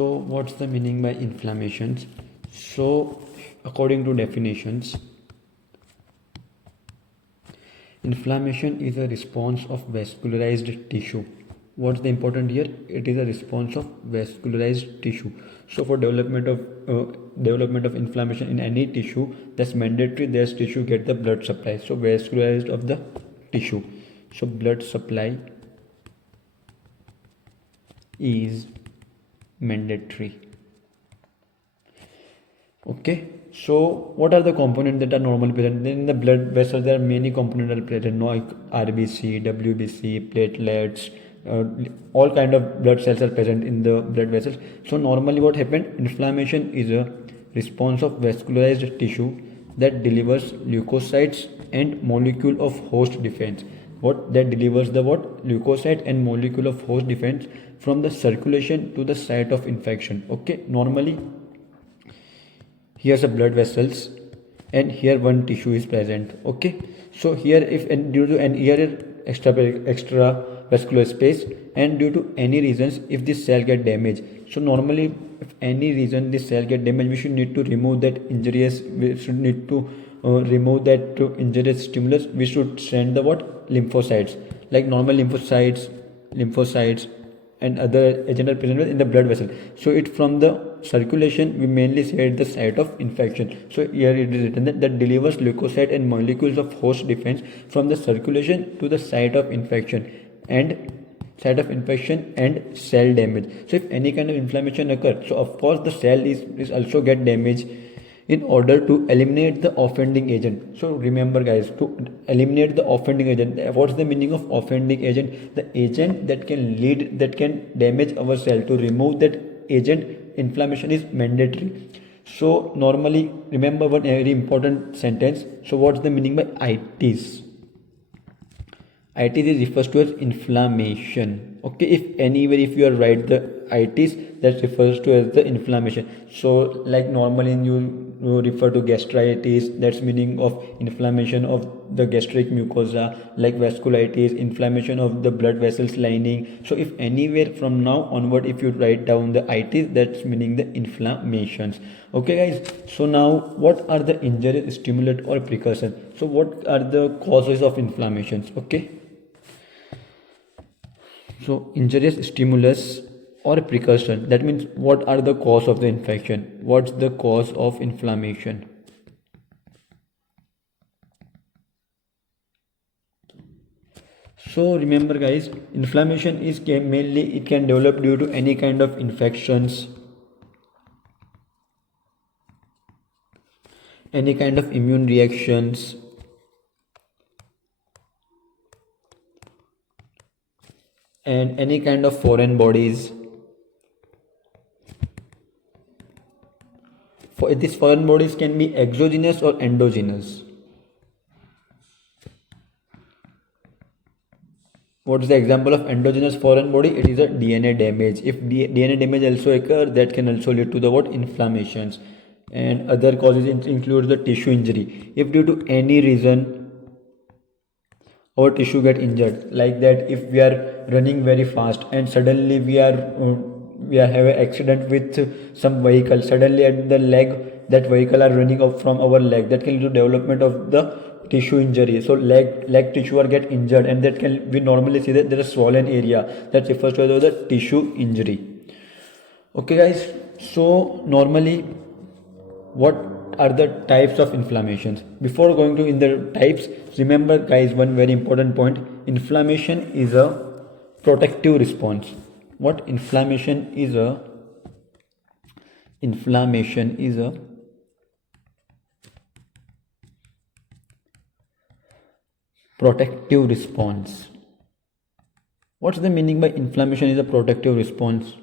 So what's the meaning by inflammations? So according to definitions, inflammation is a response of vascularized tissue. What's the important here? It is a response of vascularized tissue. So for development of inflammation in any tissue, that's mandatory. This tissue get the blood supply. So vascularized of the tissue. So blood supply is mandatory. Okay, so what are the components that are normally present in the blood vessel? There are many components are present, like RBC, WBC, platelets, all kind of blood cells are present in the blood vessels. So normally what happened, inflammation is a response of vascularized tissue that delivers leukocytes and molecule of host defense. What that delivers the what? Leukocyte and molecule of host defense from the circulation to the site of infection. Okay, normally here's a blood vessels and here one tissue is present. Okay, so here if and due to an here extra vascular space, and due to any reasons if this cell get damaged, so normally if any reason this cell get damaged, we should need to remove that injurious, we should need to remove that injurious stimulus. We should send the what? Lymphocytes, like normal lymphocytes and other agent are present in the blood vessel. So it from the circulation we mainly say at the site of infection. So here it is written that delivers leukocyte and molecules of host defense from the circulation to the site of infection and cell damage. So if any kind of inflammation occurs, so of course the cell is also get damaged in order to eliminate the offending agent. So remember guys, to eliminate the offending agent, what's the meaning of offending agent? The agent that can damage our cell. To remove that agent, inflammation is mandatory. So normally remember one very important sentence. So what's the meaning by itis? Itis refers to as inflammation. Okay, if anywhere if you are write the itis, that refers to as the inflammation. So like normally you refer to gastritis, that's meaning of inflammation of the gastric mucosa, like vasculitis, inflammation of the blood vessels lining. So if anywhere from now onward if you write down the itis, that's meaning the inflammations. Okay guys, so now what are the injurious stimulant or precursor? So what are the causes of inflammations? Okay, so injurious stimulus or precursor, that means what are the cause of the infection, what's the cause of inflammation. So remember guys, inflammation is mainly it can develop due to any kind of infections, any kind of immune reactions, and any kind of foreign bodies. For these foreign bodies can be exogenous or endogenous. What is the example of endogenous foreign body? It is a DNA damage. If DNA damage also occur, that can also lead to the what? Inflammations. And other causes include the tissue injury. If due to any reason our tissue get injured, like that if we are running very fast and suddenly we are have an accident with some vehicle, suddenly at the leg that vehicle are running up from our leg, that can lead to development of the tissue injury. So leg tissue are get injured, and that can, we normally see that there is a swollen area, that refers to the tissue injury. Okay guys, so normally what are the types of inflammations? Before going to in the types, remember guys one very important point, inflammation is a protective response. What? Inflammation is a protective response. What's the meaning by inflammation is a protective response?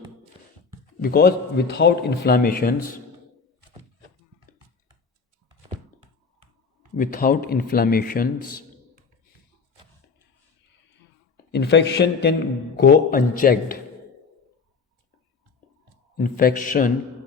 Because without inflammations, infection can go unchecked. Infection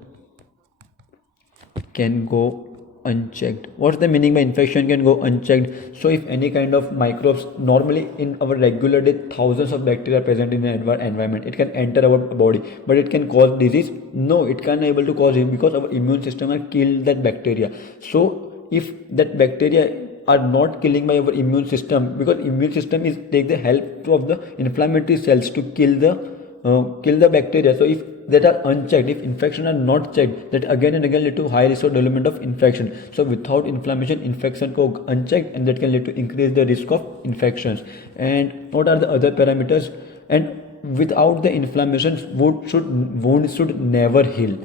can go unchecked. What's the meaning by infection can go unchecked? So if any kind of microbes, normally in our regular day thousands of bacteria are present in an environment, it can enter our body, but it can cause disease? No, it can't able to cause it, because our immune system has killed that bacteria. So if that bacteria are not killing by our immune system, because immune system is take the help of the inflammatory cells to kill the bacteria. So if that are unchecked, if infection are not checked, that again and again lead to high risk of development of infection. So without inflammation, infection go unchecked, and that can lead to increase the risk of infections. And what are the other parameters? And without the inflammations, wound should never heal.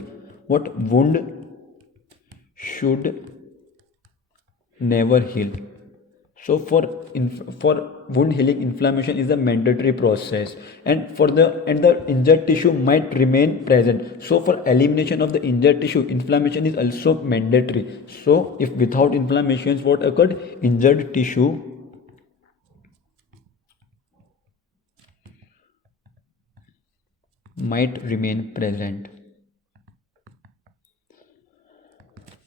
What? Wound should never heal. So for wound healing, inflammation is a mandatory process, and the injured tissue might remain present. So for elimination of the injured tissue, inflammation is also mandatory. So if without inflammations, what occurred? Injured tissue might remain present.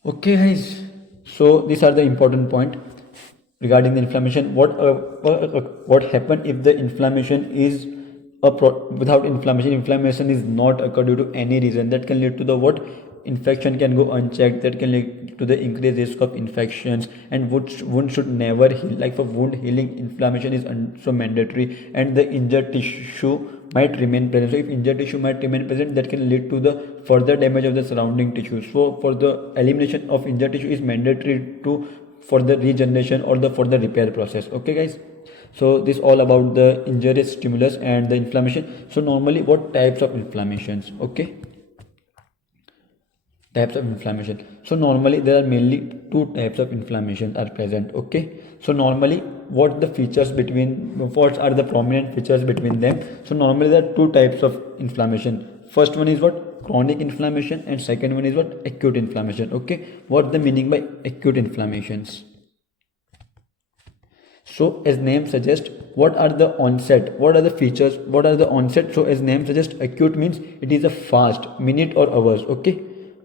Okay guys, so these are the important point regarding the inflammation. What happen if the inflammation is without inflammation is not occurred due to any reason? That can lead to the what? Infection can go unchecked, that can lead to the increased risk of infections, and wound should never heal. Like for wound healing, inflammation is so mandatory, and the injured tissue might remain present. So if injured tissue might remain present, that can lead to the further damage of the surrounding tissue. So for the elimination of injured tissue is mandatory to for the regeneration or for the repair process. Okay guys, so this all about the injurious stimulus and the inflammation. So normally what types of inflammations? Okay, types of inflammation. So normally there are mainly two types of inflammation are present. Okay, so normally what are the prominent features between them? So normally there are two types of inflammation. First one is what? Chronic inflammation, and second one is what? Acute inflammation. Okay, what the meaning by acute inflammations? So as name suggests, what are the onset? What are the features? What are the onset? So as name suggests, acute means it is a fast, minute or hours. Okay,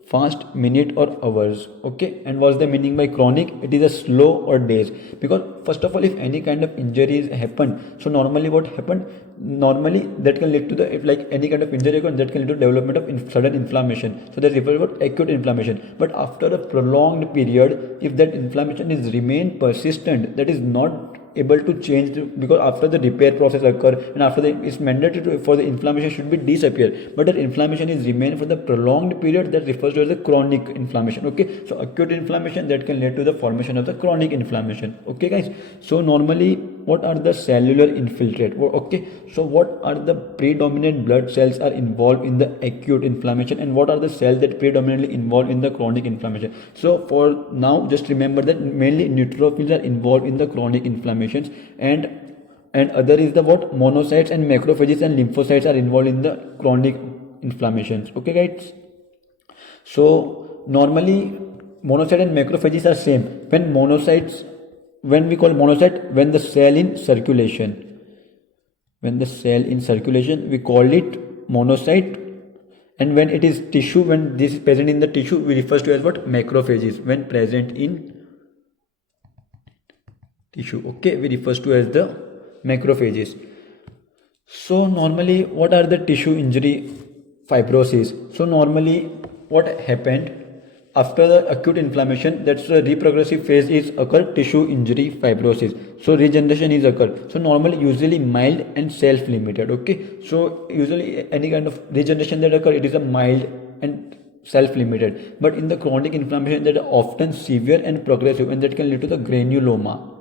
fast, minute or hours. Okay, and what's the meaning by chronic? It is a slow or days. Because first of all, if any kind of injuries happen, so normally what happened? Normally that can lead to the, if like any kind of injury occurs, that can lead to development of sudden inflammation. So that's referred to acute inflammation. But after a prolonged period, if that inflammation is remain persistent, that is not able to change because after the repair process occur, and after it's mandatory for the inflammation should be disappear, but that inflammation is remain for the prolonged period, that refers to as a chronic inflammation. Okay, so acute inflammation that can lead to the formation of the chronic inflammation. Okay guys, so normally what are the cellular infiltrate? Okay, so what are the predominant blood cells are involved in the acute inflammation, and what are the cells that predominantly involved in the chronic inflammation? So for now, just remember that mainly neutrophils are involved in the chronic inflammations, and other is the what? Monocytes and macrophages and lymphocytes are involved in the chronic inflammations. Okay guys, so normally monocyte and macrophages are same. When we call monocyte, when the cell in circulation, we call it monocyte, and when it is tissue, when this is present in the tissue, we refer to as what? Macrophages. When present in tissue, okay, we refer to as the macrophages. So normally what are the tissue injury? Fibrosis. So normally what happened after the acute inflammation, that's the reprogressive phase is occur, tissue injury, fibrosis. So regeneration is occur. So normally usually mild and self-limited. Okay, so usually any kind of regeneration that occur, it is a mild and self-limited. But in the chronic inflammation, that are often severe and progressive, and that can lead to the granuloma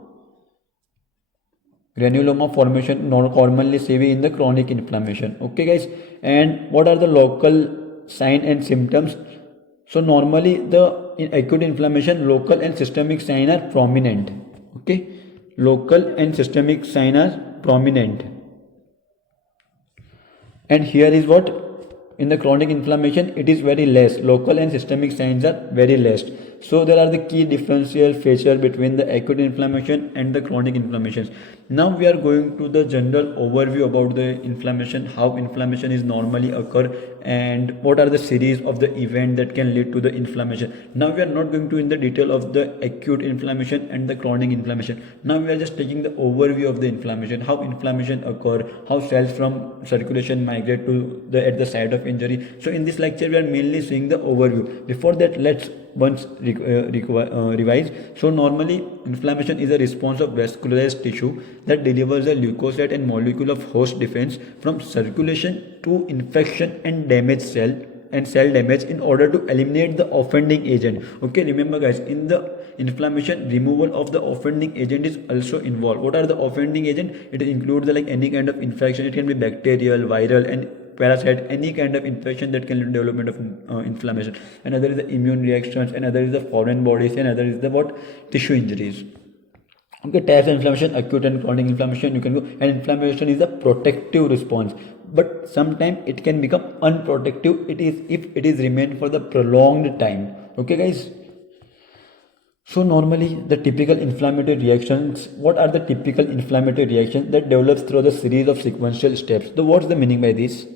formation, commonly seen in the chronic inflammation. Okay guys, and what are the local sign and symptoms? So normally in acute inflammation, local and systemic signs are prominent. Okay, local and systemic signs are prominent, and here is what? In the chronic inflammation, it is very less. Local and systemic signs are very less. So there are the key differential feature between the acute inflammation and the chronic inflammations. Now we are going to the general overview about the inflammation, how inflammation is normally occur, and what are the series of the event that can lead to the inflammation. Now we are not going to in the detail of the acute inflammation and the chronic inflammation. Now we are just taking the overview of the inflammation, how inflammation occur, how cells from circulation migrate to the at the site of injury. So in this lecture we are mainly seeing the overview. Before that, let's once revise. So normally inflammation is a response of vascularized tissue that delivers a leukocyte and molecule of host defense from circulation to infection and damaged cell damage in order to eliminate the offending agent. Okay, remember guys, in the inflammation, removal of the offending agent is also involved. What are the offending agent? It includes the, like any kind of infection. It can be bacterial, viral, and parasite, any kind of infection that can lead to development of inflammation. Another is the immune reactions, another is the foreign bodies, and another is the what, tissue injuries. Okay, types of inflammation: acute and chronic inflammation. You can go, and inflammation is a protective response, but sometimes it can become unprotective. It is if it is remained for the prolonged time. Okay, guys. So normally the typical inflammatory reactions, what are the typical inflammatory reactions that develops through the series of sequential steps? So what's the meaning by this?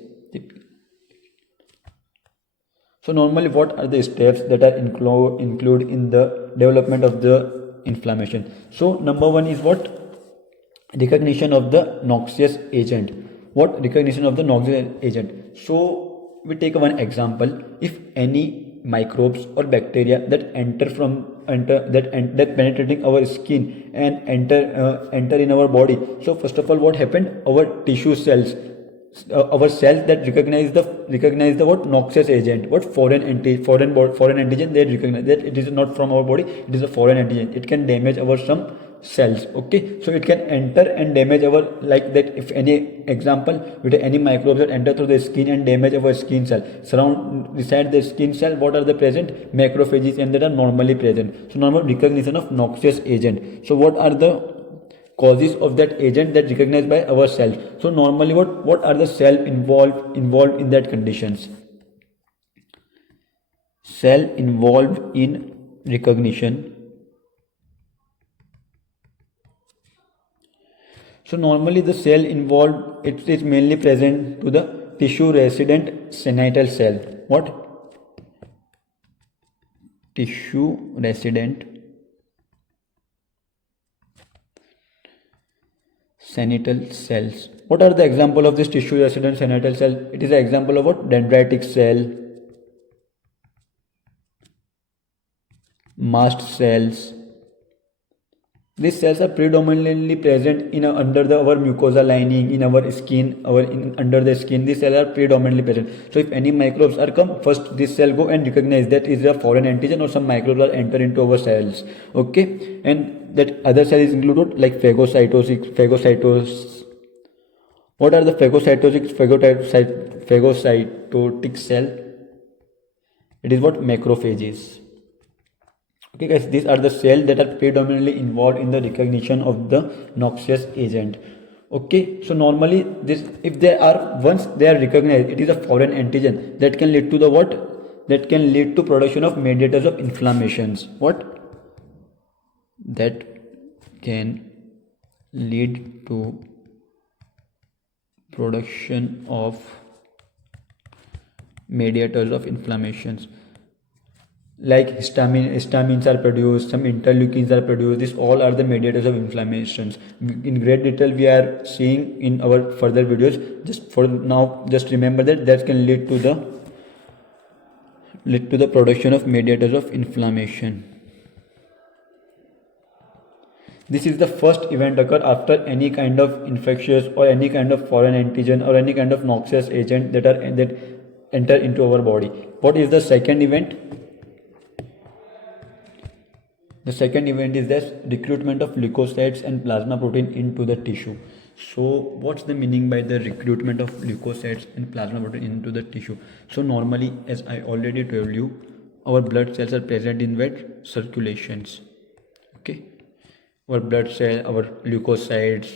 So normally what are the steps that are include in the development of the inflammation? So number one is what? Recognition of the noxious agent. What? Recognition of the noxious agent. So we take one example. If any microbes or bacteria that that penetrating our skin and enter in our body. So first of all, what happened? Our tissue cells, our cells that recognize the what, noxious agent, what, foreign antigen, they recognize that it is not from our body, it is a foreign antigen. It can damage our some cells. Okay, so it can enter and damage our, like that, if any example, with any microbes that enter through the skin and damage our skin cell, surround beside the skin cell, what are the present? Macrophages, and that are normally present. So normal recognition of noxious agent. So what are the causes of that agent that recognized by our cells? So normally what are the cell involved in that conditions? Cell involved in recognition. So normally the cell involved, it is mainly present to the tissue resident senatal cell. What? Tissue resident senatal cells. What are the example of this tissue resident senatal cell? It is an example of what? Dendritic cell, mast cells. These cells are predominantly present in under our mucosa lining, in our skin, under the skin. These cells are predominantly present. So if any microbes are come, first this cell go and recognize that is a foreign antigen or some microbes are enter into our cells. Okay, and that other cell is included like phagocytosis. What are the phagocytotic cell? It is what? Macrophages. Okay guys, these are the cells that are predominantly involved in the recognition of the noxious agent. Okay, so normally this, if they are, once they are recognized, it is a foreign antigen that can lead to the what? That can lead to production of mediators of inflammations. What? That can lead to production of mediators of inflammations. Like histamines are produced, some interleukins are produced. These all are the mediators of inflammations. In great detail we are seeing in our further videos. Just for now, just remember that can lead to the production of mediators of inflammation. This is the first event occur after any kind of infectious or any kind of foreign antigen or any kind of noxious agent that enter into our body. What is the second event? The second event is this recruitment of leukocytes and plasma protein into the tissue. So what's the meaning by the recruitment of leukocytes and plasma protein into the tissue? So normally, as I already told you, our blood cells are present in wet circulations. Okay, our blood cell, our leukocytes,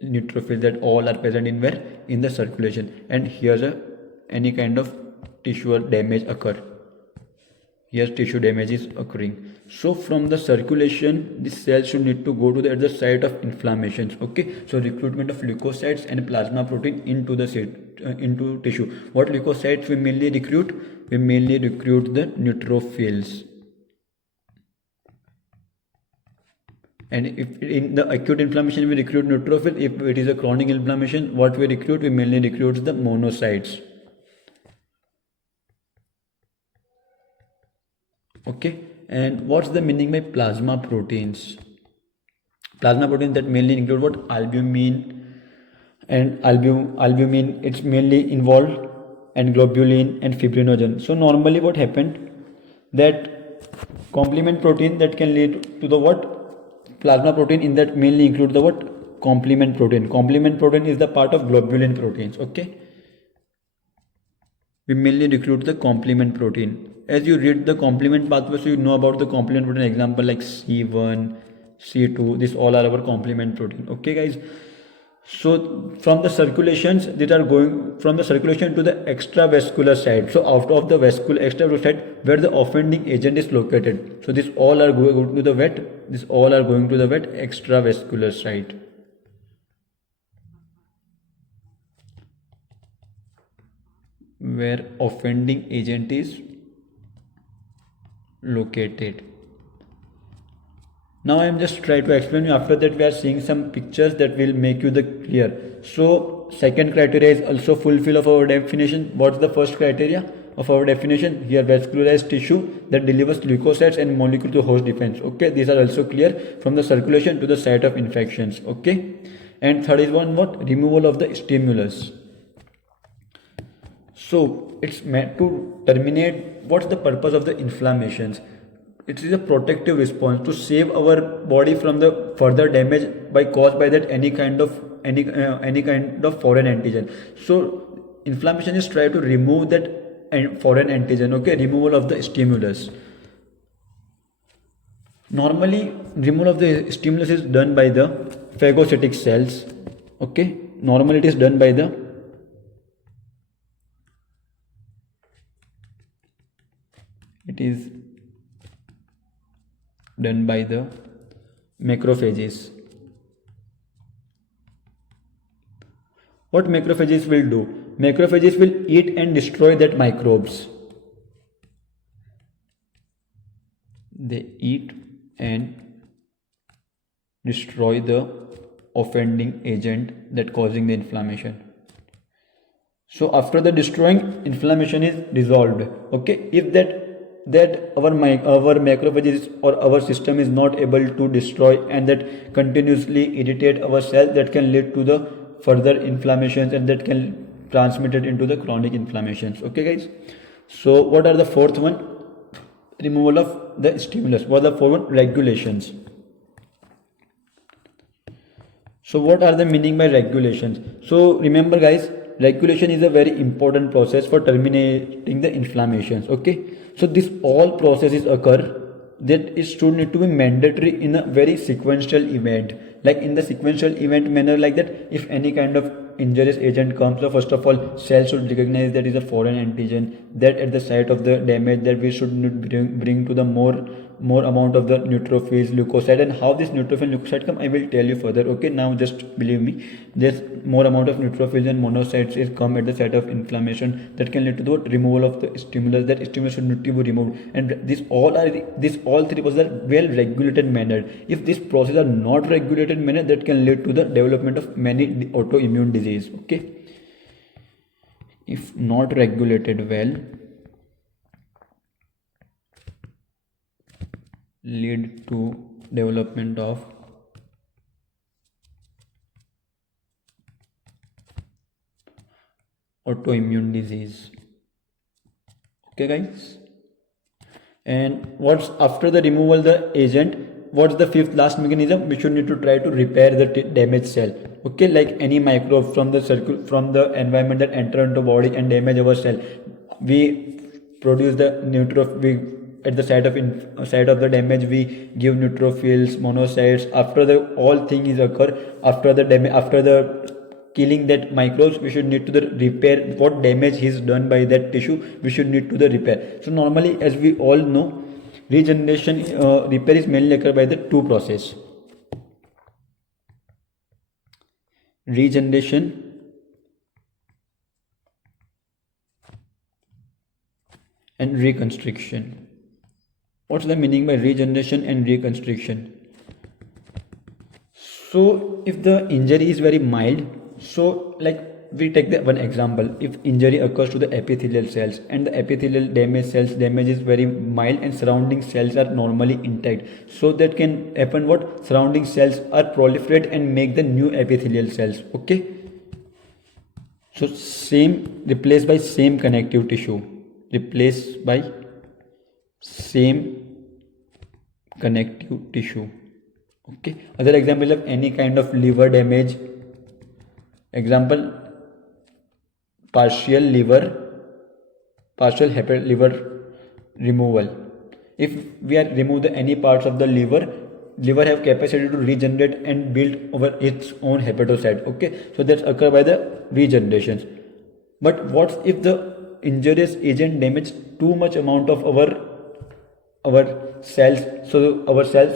neutrophils, that all are present in where? In the circulation. And here's any kind of tissue or damage occur. Here tissue damage is occurring. So from the circulation, this cell should need to go to the, at the site of inflammations. Okay, so recruitment of leukocytes and plasma protein into the into tissue. What leukocytes we mainly recruit? We mainly recruit the neutrophils. And if in the acute inflammation we recruit neutrophil, if it is a chronic inflammation, what we recruit? We mainly recruit the monocytes. Okay, and what's the meaning by plasma proteins? Plasma proteins that mainly include what? Albumin and albumin, it's mainly involved, and globulin and fibrinogen. So normally what happened, that complement protein that can lead to the what? Plasma protein, in that mainly include the what? Complement protein. Complement protein is the part of globulin proteins. Okay, we mainly recruit the complement protein. As you read the complement pathway, so you know about the complement protein. Example like C1, C2, this all are our complement protein. Okay guys, so from the circulations that are going from the circulation to the extravascular side, so out of the extravascular side where the offending agent is located, so this all are going to the wet extravascular side. Where offending agent is located. Now I am just trying to explain you. After that we are seeing some pictures that will make you the clear. So second criteria is also fulfill of our definition. What's the first criteria of our definition? Here, vascularized tissue that delivers leukocytes and molecule to host defense. Okay, these are also clear, from the circulation to the site of infections. Okay, and third is one, what? Removal of the stimulus. So it's meant to terminate. What's the purpose of the inflammations? It is a protective response to save our body from the further damage caused by that any kind of foreign antigen. So inflammation is try to remove that foreign antigen. Okay, removal of the stimulus. Normally removal of the stimulus is done by the phagocytic cells. Okay, normally it is done by the macrophages. What macrophages will do? Macrophages will eat and destroy that microbes. They eat and destroy the offending agent that causing the inflammation. So after the destroying, inflammation is resolved. Okay, if that our macrophages or our system is not able to destroy and that continuously irritate our cells, that can lead to the further inflammations and that can transmit it into the chronic inflammations. Okay guys, so what are the fourth one? Removal of the stimulus. What are the fourth one? Regulations. So what are the meaning by regulations? So remember guys, regulation is a very important process for terminating the inflammations. Okay, so this all processes occur that it should need to be mandatory in a very sequential event, like in the sequential event manner, like that if any kind of injurious agent comes, so first of all cell should recognize that is a foreign antigen, that at the site of the damage that we should bring to the more amount of the neutrophils, leukocyte, and how this neutrophil leukocyte come I will tell you further. Okay, now just believe me, there's more amount of neutrophils and monocytes is come at the site of inflammation that can lead to the removal of the stimulus. That stimulus should need to be removed, and these all three processes are well regulated manner. If these processes are not regulated manner, that can lead to the development of many autoimmune disease. Okay, if not regulated well, lead to development of autoimmune disease. Okay guys, and what's after the removal the agent, what's the fifth last mechanism? We should need to try to repair the damaged cell. Okay, like any microbe from the environment that enter into body and damage our cell, we produce the neutrophil. At the site of the damage, we give neutrophils, monocytes. After the all thing is occur, after the killing that microbes, we should need to the repair what damage is done by that tissue, we should need to the repair. So normally, as we all know, regeneration repair is mainly occurred by the two process: regeneration and reconstruction. What's the meaning by regeneration and reconstruction? So if the injury is very mild, so like we take the one example, if injury occurs to the epithelial cells and the epithelial damage is very mild and surrounding cells are normally intact, so that can happen what, surrounding cells are proliferate and make the new epithelial cells. Okay, so same replaced by same connective tissue, replaced by same connective tissue. Okay, other example of any kind of liver damage, example partial liver removal. If we are remove any parts of the liver have capacity to regenerate and build over its own hepatocyte. Okay, so that's occur by the regenerations. But what if the injurious agent damage too much amount of our cells, so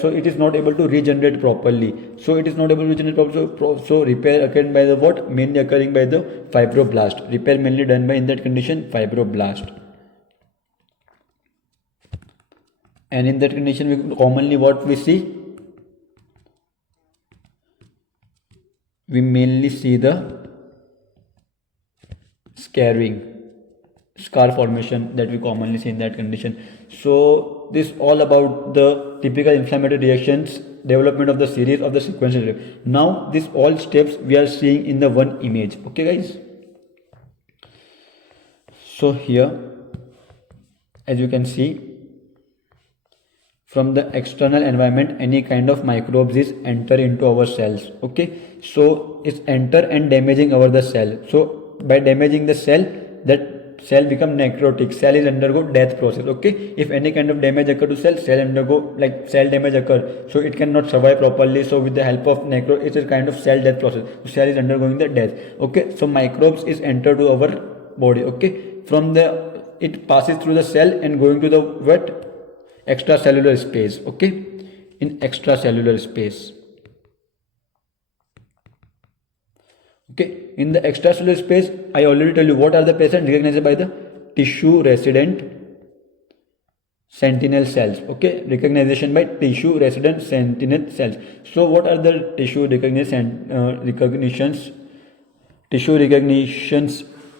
it is not able to regenerate properly, so repair occurred by the what, mainly occurring by the fibroblast, repair mainly done by in that condition fibroblast. And in that condition we commonly what we see, we mainly see the scar formation that we commonly see in that condition. So this all about the typical inflammatory reactions, development of the series of the sequential. Now this all steps we are seeing in the one image. Okay guys, so here as you can see, from the external environment any kind of microbes is enter into our cells. Okay, so it's enter and damaging our the cell. So by damaging the cell, that cell become necrotic, cell is undergo death process. Okay, if any kind of damage occur to cell undergo, like cell damage occur, so it cannot survive properly, so with the help of it is a kind of cell death process, so cell is undergoing the death. Okay, so microbes is enter to our body. Okay, from the it passes through the cell and going to the what, extracellular space. Okay, in extracellular space. Okay, in the extracellular space, I already tell you what are the present, recognized by the tissue resident sentinel cells. Okay, recognition by tissue resident sentinel cells. So what are the tissue recognitions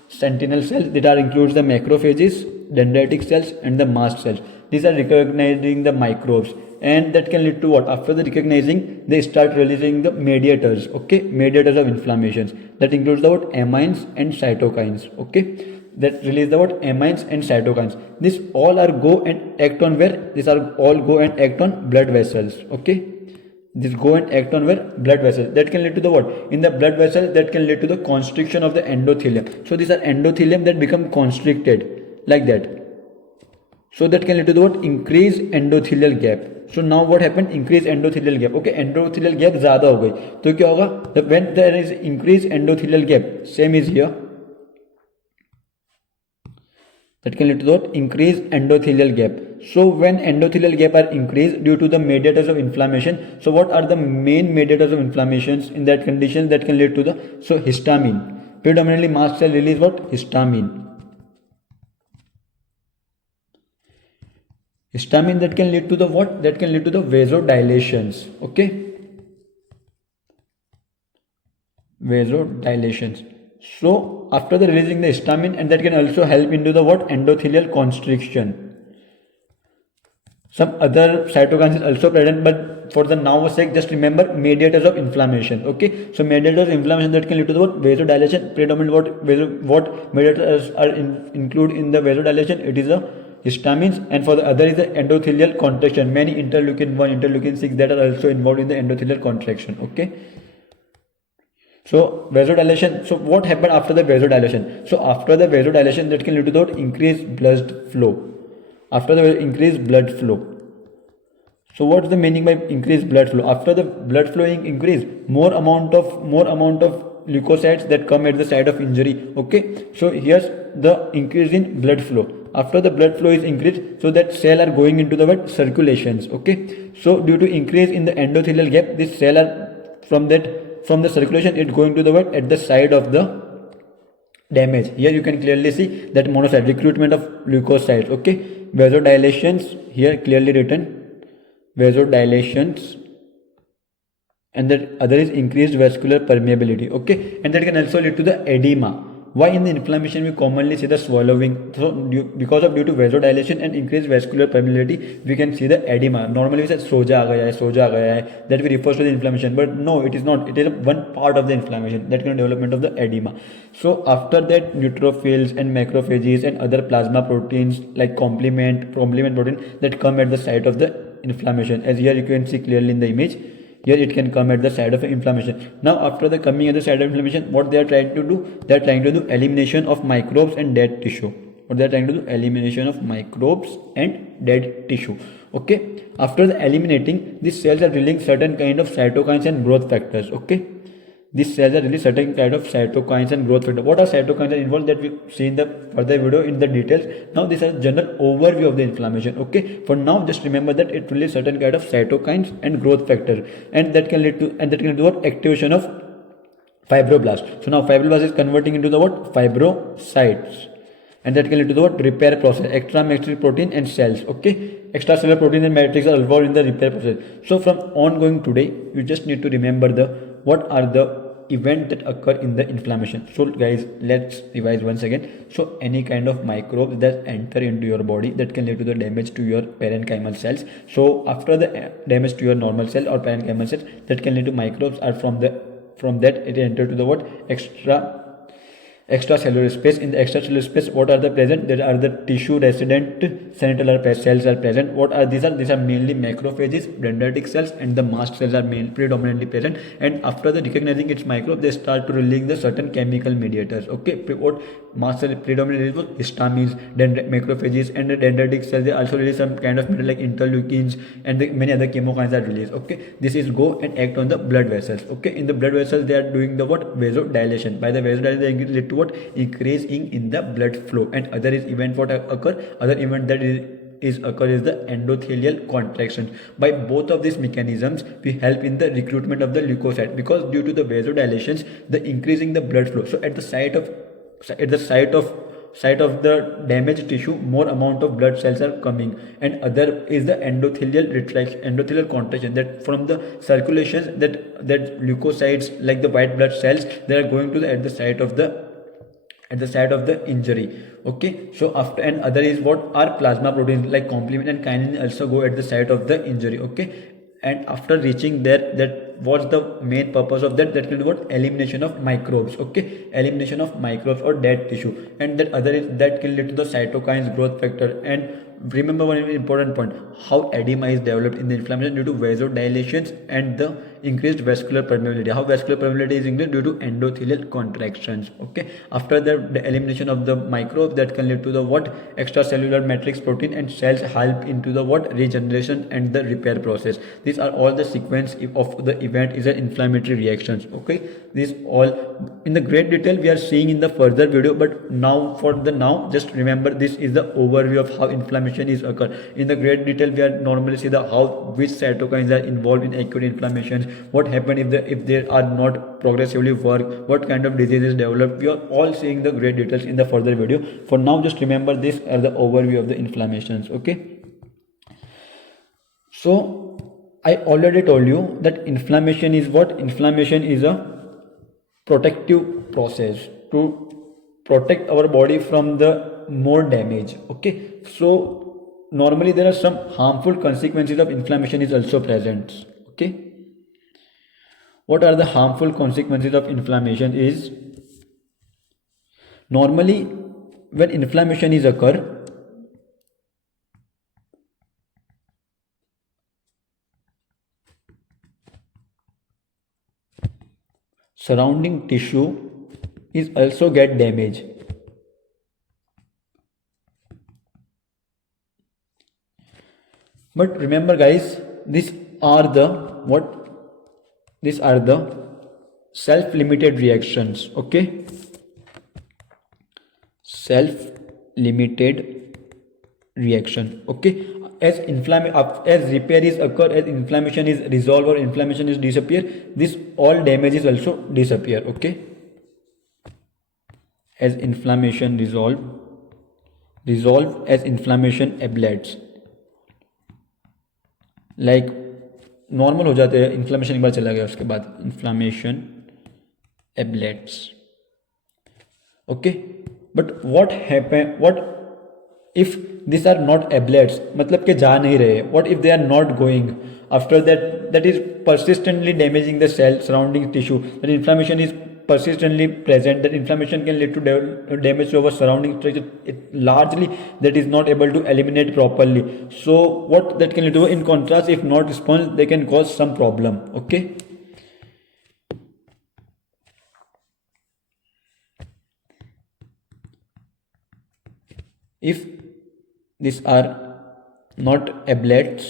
sentinel cells? That are includes the macrophages, dendritic cells and the mast cells. These are recognizing the microbes, and that can lead to what, after the recognizing they start releasing the mediators. Okay, mediators of inflammations, that includes the what, amines and cytokines. Okay, that release the what, amines and cytokines. This all are go and act on where, these are all go and act on blood vessels. Okay, this go and act on where, blood vessels. That can lead to the what, in the blood vessel, that can lead to the constriction of the endothelium. So these are endothelium that become constricted like that. So that can lead to the what, increase endothelial gap. So now what happened, increase endothelial gap. Okay, endothelial gap ज़्यादा हो गई तो क्या होगा, when there is increase endothelial gap, same is here, that can lead to what, increase endothelial gap. So when endothelial gap are increased due to the mediators of inflammation, so what are the main mediators of inflammations in that condition that can lead to the, so histamine, predominantly mast cell release what, histamine. Histamine that can lead to the what, that can lead to the vasodilations. Okay, vasodilations. So after the releasing the histamine, and that can also help into the what, endothelial constriction. Some other cytokines is also present, but for the now sake, just remember mediators of inflammation. Okay, so mediators of inflammation that can lead to the what, vasodilation. Predominant what mediators are include in the vasodilation, it is a histamines, and for the other is the endothelial contraction. Many interleukin 1, interleukin 6 that are also involved in the endothelial contraction. Okay, so vasodilation. So what happened after the vasodilation? So after the vasodilation, that can lead to the increased blood flow. After the increased blood flow, so what's the meaning by increased blood flow? After the blood flowing increase, more amount of leukocytes that come at the site of injury. Okay, so here's the increase in blood flow. After the blood flow is increased, so that cell are going into the what circulations. Okay, so due to increase in the endothelial gap, this cell are from the circulation, it going to the what at the side of the damage. Here you can clearly see that monocyte recruitment of leukocytes. Okay, vasodilations, here clearly written vasodilations, and the other is increased vascular permeability. Okay, and that can also lead to the edema. Why in the inflammation we commonly see the swallowing? So due to vasodilation and increased vascular permeability, we can see the edema. Normally we say soja aa gaya hai, that we refers to the inflammation, but no, it is not. It is one part of the inflammation, that kind of development of the edema. So after that, neutrophils and macrophages and other plasma proteins like complement protein that come at the site of the inflammation, as here you can see clearly in the image. Here it can come at the side of inflammation. Now after the coming at the side of inflammation, what they are trying to do? They are trying to do elimination of microbes and dead tissue. What they are trying to do? Elimination of microbes and dead tissue. Okay, after the eliminating, these cells are releasing certain kind of cytokines and growth factors. Okay, these cells are really certain kind of cytokines and growth factor. What are cytokines are involved, that we see in the further video in the details. Now this is a general overview of the inflammation. Okay, for now just remember that it releases certain kind of cytokines and growth factor, and that can lead to what activation of fibroblast. So now fibroblast is converting into the what fibrocytes, and that can lead to the what repair process, extracellular protein and cells. Okay, extracellular protein and matrix are involved in the repair process. So from ongoing today, you just need to remember the what are the events that occur in the inflammation. So guys, let's revise once again. So any kind of microbes that enter into your body, that can lead to the damage to your parenchymal cells. So after the damage to your normal cell or parenchymal cells, that can lead to microbes, are from that it enter to the what extracellular space. In the extracellular space, what are the present? There are the tissue resident cellular cells are present. What are these? These are mainly macrophages, dendritic cells, and the mast cells are predominantly present. And after the recognizing its microbe, they start to release the certain chemical mediators. Okay, what mast cell predominantly release histamines, macrophages, and the dendritic cells, they also release some kind of material like interleukins, and many other chemokines are released. Okay, this is go and act on the blood vessels. Okay, in the blood vessels, they are doing the what vasodilation. By the vasodilation, they lead to what increasing in the blood flow. And other is event what occur, other event that is the endothelial contraction. By both of these mechanisms, we help in the recruitment of the leukocyte, because due to the vasodilations, the increasing the blood flow. So at the site of the damaged tissue, more amount of blood cells are coming. And other is the endothelial contraction, that from the circulations, that leukocytes like the white blood cells, they are going to at the site of the injury. Okay, so after, and other is what are plasma proteins like complement and kinin also go at the site of the injury. Okay, and after reaching there, that what's the main purpose of that will be what elimination of microbes. Okay, elimination of microbes or dead tissue. And that other is that can lead to the cytokines, growth factor. And remember one important point, how edema is developed in the inflammation due to vasodilations and the increased vascular permeability. How vascular permeability is increased due to endothelial contractions. Okay, after the elimination of the microbes, that can lead to the what extracellular matrix protein and cells help into the what regeneration and the repair process. These are all the sequence of the event is an inflammatory reactions. Okay, this all in the great detail we are seeing in the further video, but now just remember this is the overview of how inflammation is occur. In the great detail we are normally see the how which cytokines are involved in acute inflammations, what happen if they are not progressively work, what kind of diseases develop. We are all seeing the great details in the further video. For now, just remember this as the overview of the inflammations. Okay, so I already told you that inflammation is what? Inflammation is a protective process to protect our body from the more damage. Okay, so normally there are some harmful consequences of inflammation is also present. Okay, what are the harmful consequences of inflammation is, normally when inflammation is occur, surrounding tissue is also get damaged. But remember guys, these are the self-limited reactions. Okay, self-limited reaction. Okay, as repair is occur, as inflammation is resolved or inflammation is disappear, this all damages also disappear. Okay, as inflammation resolve as inflammation ablates, like normal हो जाते हैं, inflammation एक बार चला गया उसके बाद inflammation ablates. Okay, but what if this are not ablates, मतलब कि जा नहीं रहे. What if they are not going after that is persistently damaging the cell surrounding tissue, that inflammation is persistently present, that inflammation can lead to damage to our surrounding structure, largely that is not able to eliminate properly. So what that can lead to, in contrast, if not response, they can cause some problem. Okay, if these are not ablates,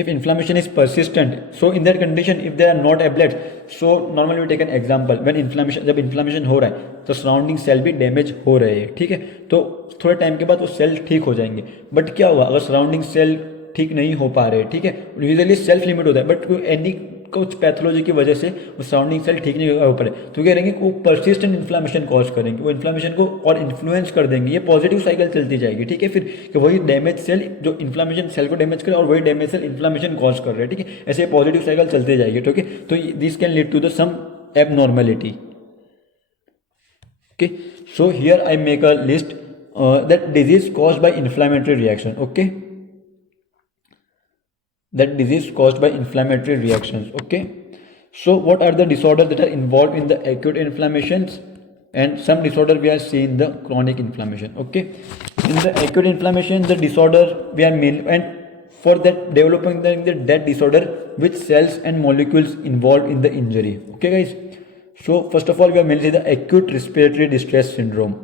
if inflammation is persistent, so in that condition if they are not ablated, so normally we take an example, when inflammation, जब inflammation हो रहा है तो surrounding cell भी damage हो रहे हैं. ठीक है, तो थोड़े टाइम के बाद वो सेल ठीक हो जाएंगे. बट क्या हुआ अगर सराउंडिंग सेल ठीक नहीं हो पा रहे. ठीक है, यूजुअली सेल्फ लिमिट होता है, बट एनी कुछ पैथोलॉजी की वजह से वो सराउंडिंग सेल ठीक नहीं हो पा रहे, तो क्या करेंगे, वो परसिस्टेंट इन्फ्लामेशन कॉज करेंगे, वो इन्फ्लामेशन को और इन्फ्लुएंस कर देंगे. ये पॉजिटिव साइकिल चलती जाएगी. ठीक है, फिर कि वही डैमेज सेल जो इन्फ्लामेशन सेल को डैमेज करे और वही डैमेज सेल इन्फ्लामेशन कॉज कर रहे हैं. ठीक है, ऐसे पॉजिटिव साइकिल चलती जाएगी. ठीक है, तो this can lead to the some abnormality. Okay, so here I make a list that disease caused by inflammatory reaction. Okay, that disease caused by inflammatory reactions. Okay, so what are the disorders that are involved in the acute inflammations, and some disorder we are seeing the chronic inflammation. Okay, in the acute inflammation, the disorder we are main, and for that developing that disorder, which cells and molecules involved in the injury. Okay guys, so first of all we are mainly the acute respiratory distress syndrome.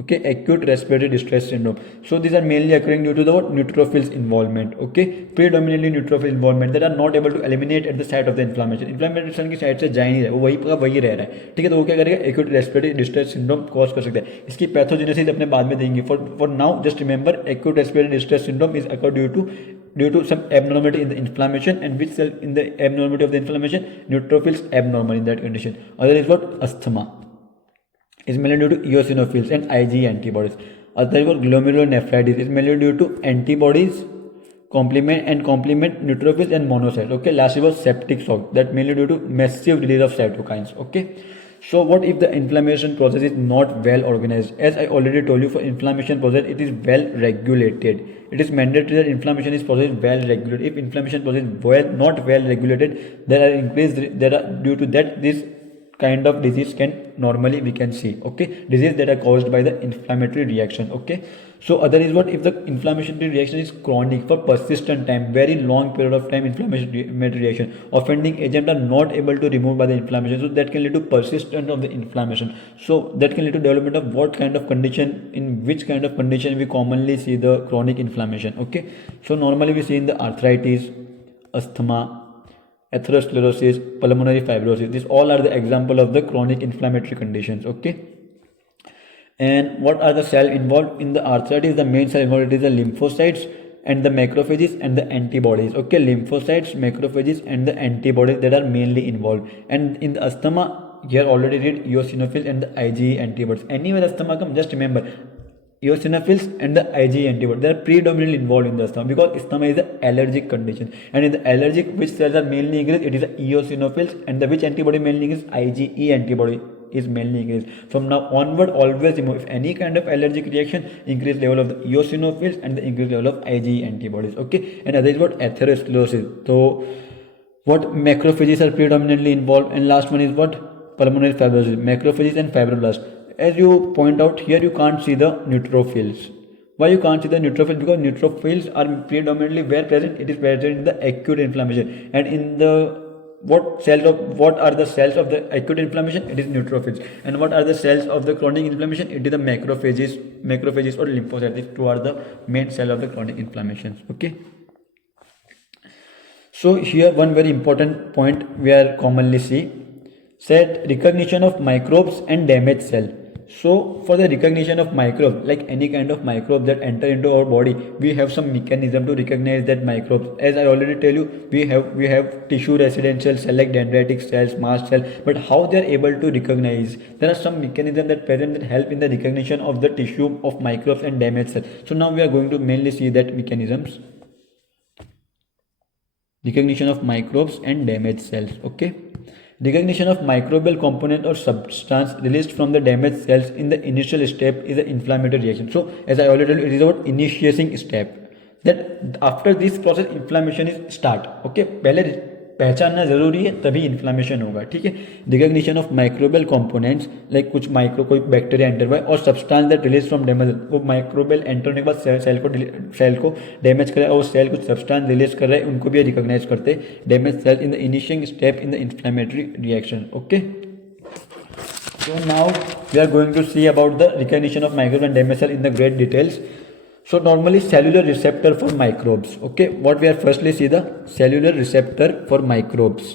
Okay, acute respiratory distress syndrome. So these are mainly occurring due to the what, neutrophils involvement. Okay, predominantly neutrophil involvement that are not able to eliminate at the site of the inflammation. Inflammation की side से जा ही नहीं रहा, वो वही का वही रह रहा है. ठीक है, तो वो क्या करेगा, acute respiratory distress syndrome cause कर सकता है. इसकी पैथोजेनेसिस अपने बाद में देंगे. For now just remember acute respiratory distress syndrome is occurred due to some abnormality in the inflammation, and which cell in the abnormality of the inflammation, neutrophils abnormal in that condition. Other is what, asthma is mainly due to eosinophils and IgE antibodies. Other is what, glomerulonephritis is mainly due to antibodies complement neutrophils and monocytes. Okay, last is was septic shock, that mainly due to massive release of cytokines. Okay, so what if the inflammation process is not well organized? As I already told you, for inflammation process it is well regulated. It is mandatory that inflammation is process well regulated. If inflammation process is not well regulated, there are due to that this kind of disease can normally we can see. Okay, disease that are caused by the inflammatory reaction. Okay, so other is what, if the inflammatory reaction is chronic for persistent time, very long period of time, inflammatory reaction, offending agent are not able to remove by the inflammation, so that can lead to persistence of the inflammation. So that can lead to development of what kind of condition, in which kind of condition we commonly see the chronic inflammation. Okay, so normally we see in the arthritis, asthma, atherosclerosis, pulmonary fibrosis. These all are the example of the chronic inflammatory conditions. Okay, and what are the cell involved in the arthritis? The main cell involved is the lymphocytes and the macrophages and the antibodies. Okay, lymphocytes, macrophages and the antibodies that are mainly involved. And in the asthma, here already read eosinophils and the IgE antibodies. Anywhere asthma come, just remember eosinophils and the IgE antibody, they are predominantly involved in the asthma, because asthma is an allergic condition, and in the allergic, which cells are mainly increased, it is the eosinophils, and the which antibody mainly is IgE antibody is mainly increased. From now onward, always remove, if any kind of allergic reaction, increase level of the eosinophils and the increase level of IgE antibodies. Okay, and other is what, atherosclerosis. So what, macrophages are predominantly involved, and last one is what, pulmonary fibrosis, macrophages and fibroblasts. As you point out here, you can't see the neutrophils. Why you can't see the neutrophils? Because neutrophils are predominantly where present? It is present in the acute inflammation, and in the what are the cells of the acute inflammation? It is neutrophils. And what are the cells of the chronic inflammation? It is the macrophages or lymphocytes. These two are the main cell of the chronic inflammations. Okay. So here one very important point we are commonly see, Set recognition of microbes and damaged cell. So for the recognition of microbes, like any kind of microbe that enter into our body, we have some mechanism to recognize that microbes. As I already tell you, we have tissue resident cells like dendritic cells, mast cell. But how they are able to recognize? There are some mechanisms that present that help in the recognition of the tissue of microbes and damaged cells. So now we are going to mainly see that mechanisms. Recognition of microbes and damaged cells. Okay. Recognition of microbial component or substance released from the damaged cells in the initial step is an inflammatory reaction. So as I already told you, it is about initiating step. That after this process inflammation is start. Okay, पहले पहचानना जरूरी है तभी inflammation होगा. ठीक है. Recognition of microbial components like कुछ micro कोई बैक्टीरिया एंटर हुआ है और substance that release from damage, वो माइक्रोबियल एंटर होने के बाद सेल को डैमेज करे और सेल कुछ सब्सटेंस रिलीज कर रहा है, उनको भी रिकॉग्नाइज करते हैं damage cell in the initial step in the inflammatory reaction. Okay. So now we are going to see about the recognition of microbes and damaged cell in the great details. So normally cellular receptor for microbes. Okay, what we are firstly see the cellular receptor for microbes.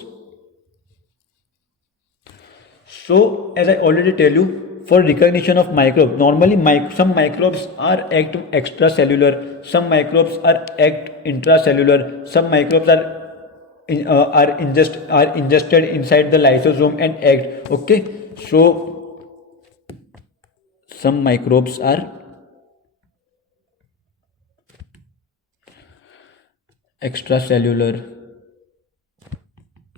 So as I already tell you, for recognition of microbes, normally some microbes are act extracellular, some microbes are act intracellular, some microbes are ingested inside the lysosome and act. Okay, so some microbes are extracellular,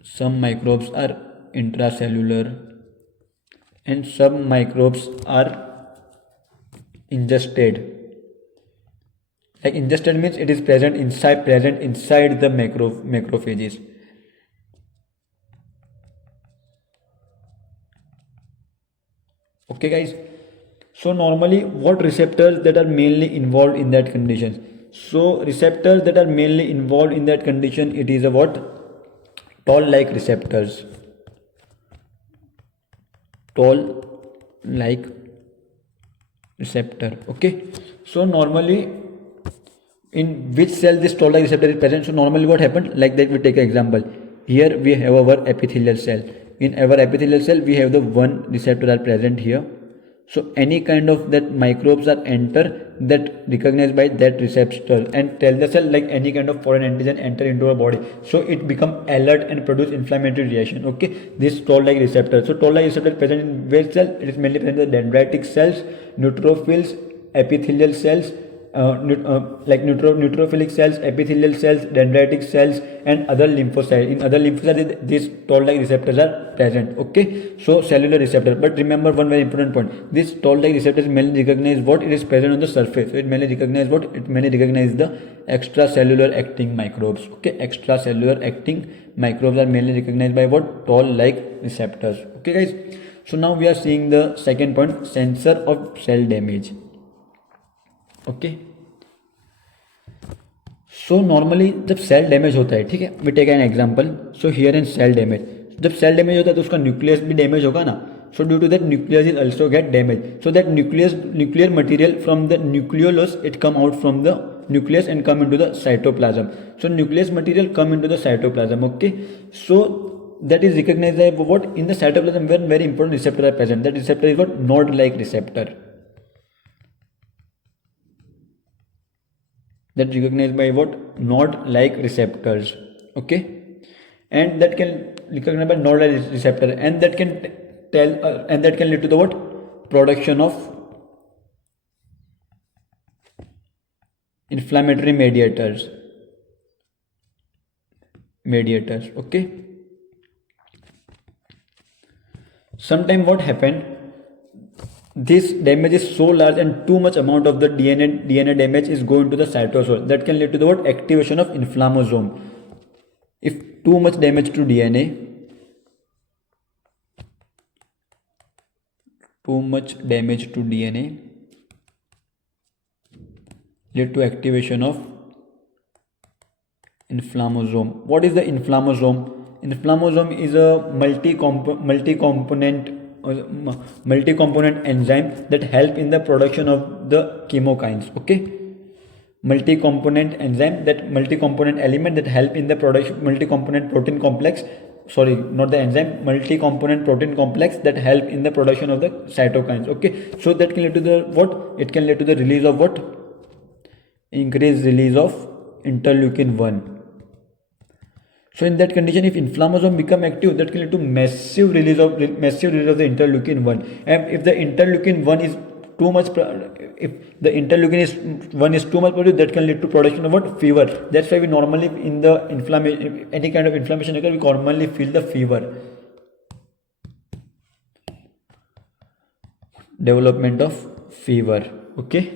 some microbes are intracellular, and some microbes are ingested. Like ingested means it is present inside the macrophages. Okay guys, so normally what receptors that are mainly involved in that condition? So receptors that are mainly involved in that condition, it is a what? Toll-like receptors. Toll-like receptor. Okay. So normally in which cell this toll-like receptor is present? So normally what happened? Like that we take an example. Here we have our epithelial cell. In our epithelial cell we have the one receptor are present here. So any kind of that microbes are enter that recognized by that receptor and tell the cell like any kind of foreign antigen enter into our body. So it become alert and produce inflammatory reaction. Okay, this toll-like receptor. So toll-like receptor present in which cell? It is mainly present in the dendritic cells, neutrophils, epithelial cells, like neutrophilic cells, epithelial cells, dendritic cells, and other lymphocytes. In other lymphocytes, these toll-like receptors are present. Okay, so cellular receptor. But remember one very important point: this toll-like receptors mainly recognize what? It is present on the surface. So it mainly recognize what? It mainly recognize the extracellular acting microbes. Okay, extracellular acting microbes are mainly recognized by what? Toll-like receptors. Okay, guys. So now we are seeing the second point: sensor of cell damage. Okay. So normally जब cell damage होता है, ठीक है, we take an example. So here in cell damage, जब cell damage होता है तो उसका न्यूक्लियस भी डैमेज होगा ना. So due to that nucleus is also get damage. So that nuclear material from the nucleolus it come out from the nucleus and come into the cytoplasm. So nucleus material come into the cytoplasm. Okay, so that is recognized by what? In the cytoplasm where very important receptor are present. That receptor is what? Node-like receptor. That recognized by what? Node-like receptors. Okay, and that can recognize by node-like receptor, and that can tell and that can lead to the what? Production of inflammatory mediators. Okay, sometime what happened, this damage is so large and too much amount of the DNA damage is going to the cytosol. That can lead to the what? Activation of inflammasome. If too much damage to DNA, lead to activation of inflammasome. What is the inflammasome? Inflammasome is a multi-component enzyme that help in the production of the chemokines. Okay, multi-component element that help in the production multi-component protein complex sorry, not the enzyme, multi-component protein complex that help in the production of the cytokines. Okay, so that can lead to the what? It can lead to the release of what? Increased release of interleukin 1. So in that condition, if inflammasome become active, that can lead to massive release of the interleukin 1. And if the interleukin 1 is too much, if the interleukin is 1 is too much produced, that can lead to production of what? Fever. That's why we normally in the inflammation, if any kind of inflammation occurs, we commonly feel the fever. Development of fever. Okay.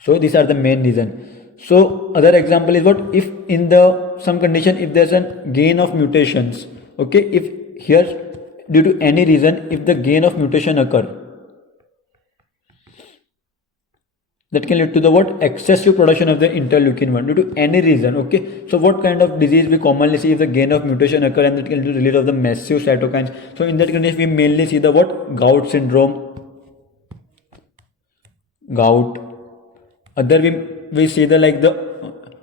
So these are the main reason. So other example is what? If in the some condition, if there's a gain of mutations, okay, if here due to any reason, if the gain of mutation occur, that can lead to the what? Excessive production of the interleukin 1 due to any reason. Okay, so what kind of disease we commonly see if the gain of mutation occur, and that can lead to release of the massive cytokines. So in that condition, we mainly see the what? Gout syndrome. Gout. Other we see the like the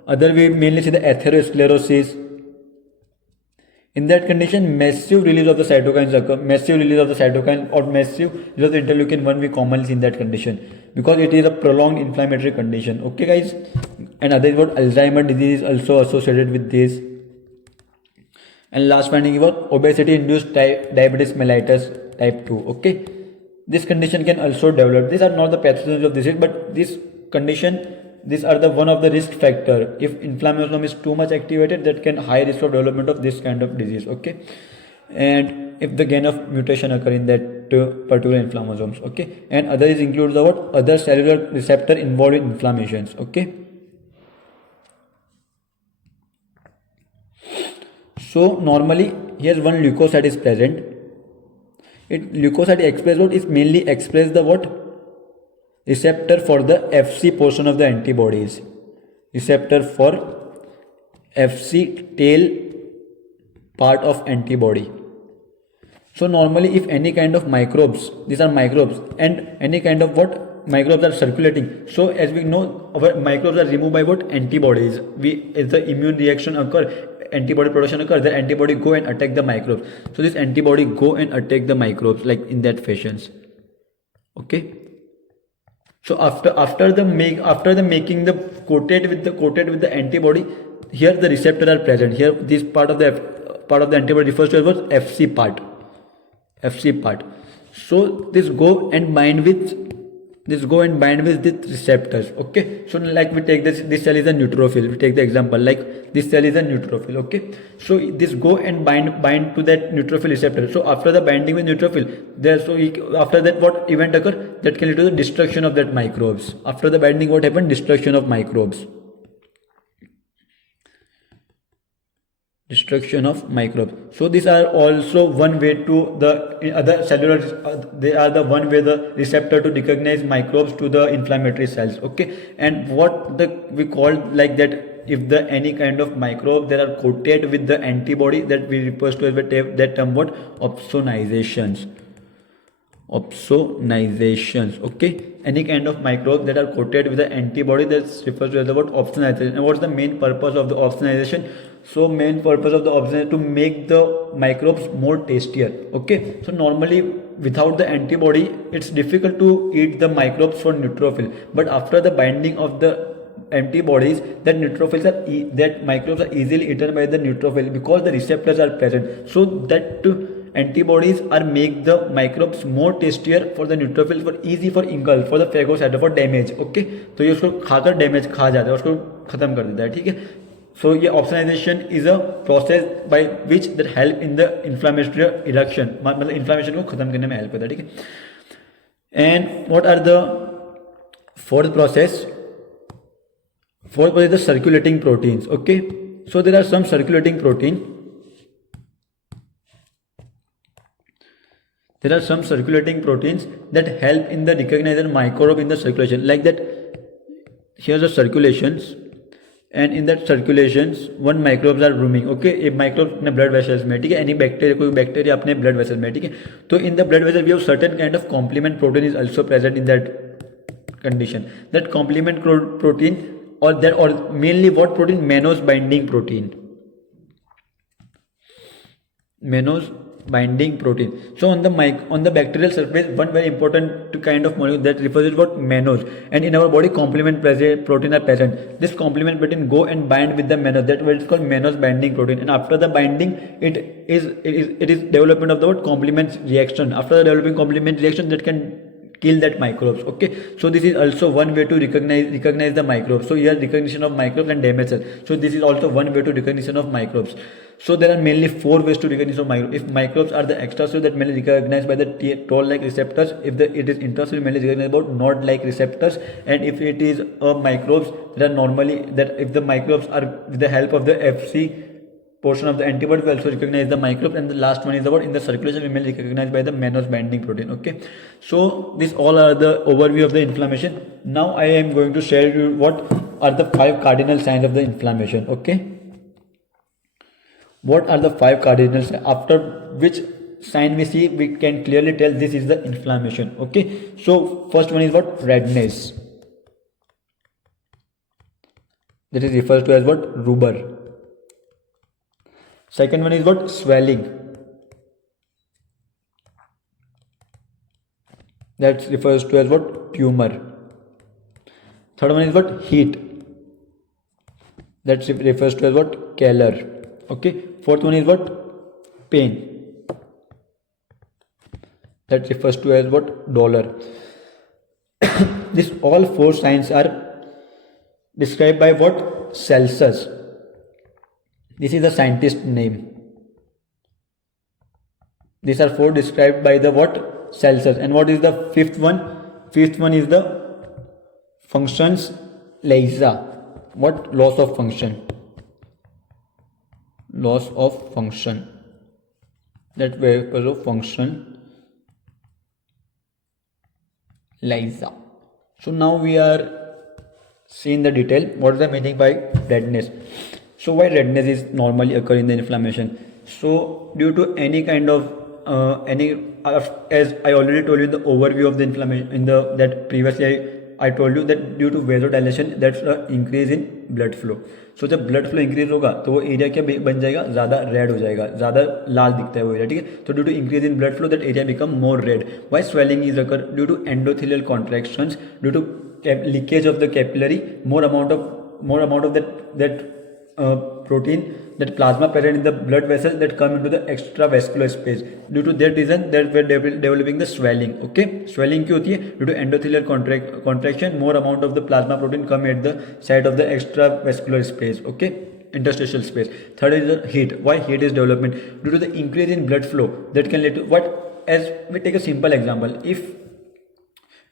other we mainly see the atherosclerosis. In that condition, massive release of the cytokines occur, massive release of the cytokine or massive release of the interleukin 1 we commonly see in that condition, because it is a prolonged inflammatory condition. Okay guys, and other is what? Alzheimer's disease is also associated with this. And last finding is what? Obesity induced diabetes mellitus type 2. Okay, this condition can also develop. These are not the pathogens of disease, but this condition, these are the one of the risk factor. If inflammation is too much activated, that can high risk of development of this kind of disease. Okay, and if the gain of mutation occur in that particular inflammasomes. Okay, and others include the what? Other cellular receptor involved in inflammations. Okay, so normally here's one leukocyte is present. Leukocyte express what? Is mainly express the what? Receptor for the Fc portion of the antibodies. Receptor for Fc tail part of antibody. So normally if any kind of microbes, these are microbes, and any kind of what? Microbes are circulating. So as we know, our microbes are removed by what? Antibodies. As the immune reaction occur, antibody production occurs, the antibody go and attack the microbes. So this antibody go and attack the microbes like in that fashions. Okay. So after the making the coated with the antibody, here the receptor are present. Here this part of the antibody refers to as what? Fc part. Fc part. So this go and bind with these receptors. Okay, so like we take this cell is a neutrophil. We take the example like this cell is a neutrophil. Okay, so this go and bind to that neutrophil receptor. So after the binding with neutrophil, after that what event occur? That can lead to the destruction of that microbes. After the binding, what happened? Destruction of microbes. Destruction of microbes. So these are also one way to the other cellular, they are the one way the receptor to recognize microbes to the inflammatory cells. Okay, and what we call like that, if the any kind of microbe that are coated with the antibody, that we refers to as that term what? Opsonizations. Okay, any kind of microbes that are coated with the antibody, that's refers to as the word opsonization. And what's the main purpose of the opsonization? So main purpose of the opsonization to make the microbes more tastier. Okay, so normally without the antibody, it's difficult to eat the microbes for neutrophil, but after the binding of the antibodies, that microbes are easily eaten by the neutrophil because the receptors are present. So that antibodies are make the microbes more tastier for the neutrophil, for easy for ingulf, for the phagocyte, for damage. Okay, तो ये उसको खाकर damage खा जाता है, उसको खत्म कर देता है. ठीक है. So ये opsonization is a process by which that help in the inflammatory reduction, मतलब inflammation को खत्म करने में help करता है. ठीक है. And what are the fourth process? Fourth process is the circulating proteins. Okay, so there are some circulating protein. There are some circulating proteins that help in the recognition microbe in the circulation. Like that, here's the circulations, and in that circulations, one microbes are roaming. Okay, a microbe अपने blood vessels में. ठीक है, any bacteria, कोई bacteria अपने blood vessels में. ठीक है, तो in the blood vessel we have certain kind of complement protein is also present in that condition. That complement protein or mainly what protein? Mannose binding protein. mannose binding protein. So on the bacterial surface, one very important kind of molecule that refers to what mannose, and in our body complement protein are present. This complement protein go and bind with the mannose. That what is called mannose binding protein. And after the binding, it is development of the what complement reaction. After the developing complement reaction, that can kill that microbes. Okay, so this is also one way to recognize the microbes. So here recognition of microbes and damage cells. So this is also one way to recognition of microbes. So there are mainly four ways to recognition of microbes. If microbes are the extracellular, that mainly recognized by the toll-like receptors. If it is intracellular, mainly recognized about node-like receptors. And if it is microbes, that are normally that if the microbes are with the help of the Fc portion of the antibody, we also recognize the microbes. And the last one is about in the circulation, we mainly recognized by the mannose binding protein. Okay, so these all are the overview of the inflammation. Now I am going to share you what are the 5 cardinal signs of the inflammation. Okay, what are the 5 cardinal signs after which sign we see we can clearly tell this is the inflammation. Okay, so first one is what redness, that is refers to as what rubor. Second one is what swelling, that refers to as what tumor. Third one is what heat, that refers to as what calor. Okay, fourth one is what pain, that refers to as what dolor. These all 4 signs are described by what Celsus. This is the scientist name. These are 4 described by the what Celsus. And what is the fifth one? Fifth one is the functions lysa. What? Loss of function. Loss of function. That way because of function lysa. So now we are seeing the detail. What is the meaning by redness? So why redness is normally occur in the inflammation? So due to any kind of as I already told you in the overview of the inflammation in the that previously I told you that due to vasodilation, that's increase in blood flow. So जब blood flow increase होगा तो वो area क्या बन जाएगा, ज़्यादा red हो जाएगा, ज़्यादा लाल दिखता है वो एरिया. ठीक है, तो due to increase in blood flow that area become more red. Why swelling is occur due to endothelial contractions, due to leakage of the capillary, more amount of that protein, that plasma present in the blood vessel that come into the extravascular space. Due to that reason that we're developing the swelling. Okay, swelling क्यों होती है? Due to endothelial contraction, more amount of the plasma protein come at the side of the extravascular space. Okay, interstitial space. Third is the heat. Why heat is development? Due to the increase in blood flow that can lead to what? As we take a simple example, if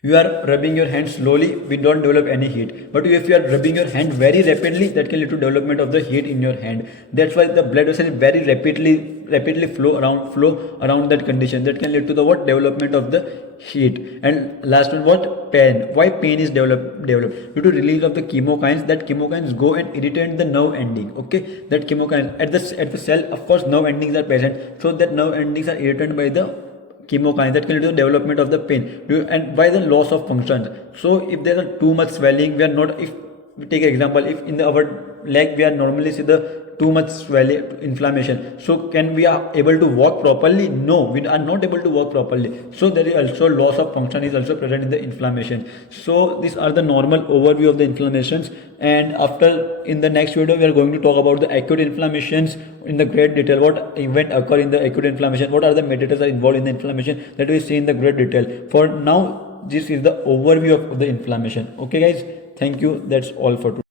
you are rubbing your hand slowly, we don't develop any heat. But if you are rubbing your hand very rapidly, that can lead to development of the heat in your hand. That's why the blood vessel very rapidly flow around that condition. That can lead to the what? Development of the heat. And last one, what? Pain. Why pain is developed? Due to release of the chemokines. That chemokines go and irritate the nerve ending. Okay, that chemokines at the cell, of course nerve endings are present. So that nerve endings are irritated by the chemokines that can lead to the development of the pain. And by the loss of functions. So if there are too much swelling, we are not, if we take an example, if in our leg we are normally see the too much swelling, inflammation, so can we are able to walk properly? No, we are not able to walk properly. So there is also loss of function is also present in the inflammation. So these are the normal overview of the inflammations. And after in the next video we are going to talk about the acute inflammations in the great detail. What event occur in the acute inflammation, what are the mediators are involved in the inflammation, that we see in the great detail. For now this is the overview of the inflammation. Okay guys, thank you, that's all for today.